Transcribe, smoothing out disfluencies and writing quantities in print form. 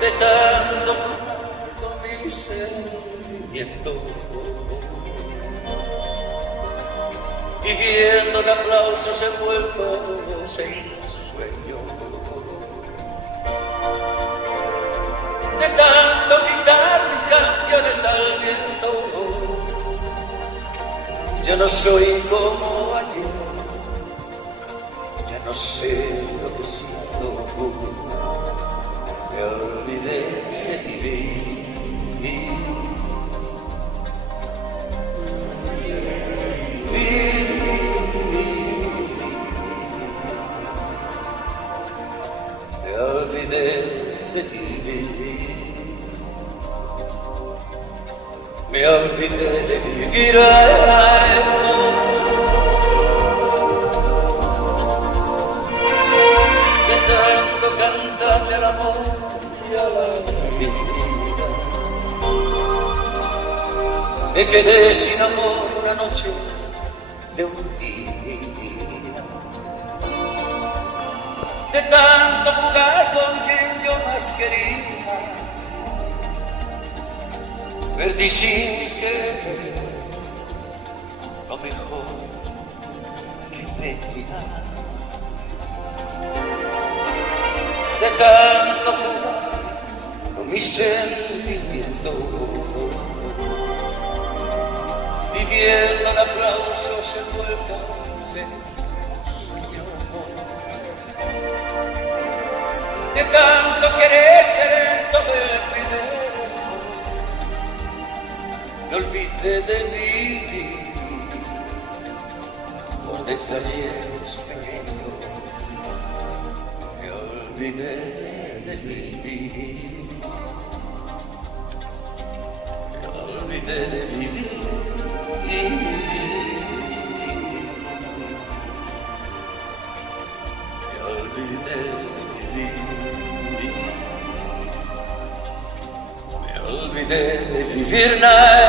de tanto con mi sentimiento, y viendo el aplauso se vuelvo en sueño, de tanto gritar mis canciones al viento. Ya no soy como ayer, ya no sé lo que siento, me olvidé de vivir. Me olvidé de vivir. Me olvidé de vivir. De tanto cantarle al amor y a la vida. Me quedé sin amor una noche de un día. De tanto jugar con quien yo más quería, perdí sin querer lo mejor que tenía. De tanto jugar con mis sentimientos, viviendo el aplauso envueltos en sueño. De tanto querer ser todo el primero, me olvidé de vivir los detalles pequeños. Me olvidé de vivir. Me olvidé de vivir. Me olvidé de vivir. Me olvidé de vivir nada.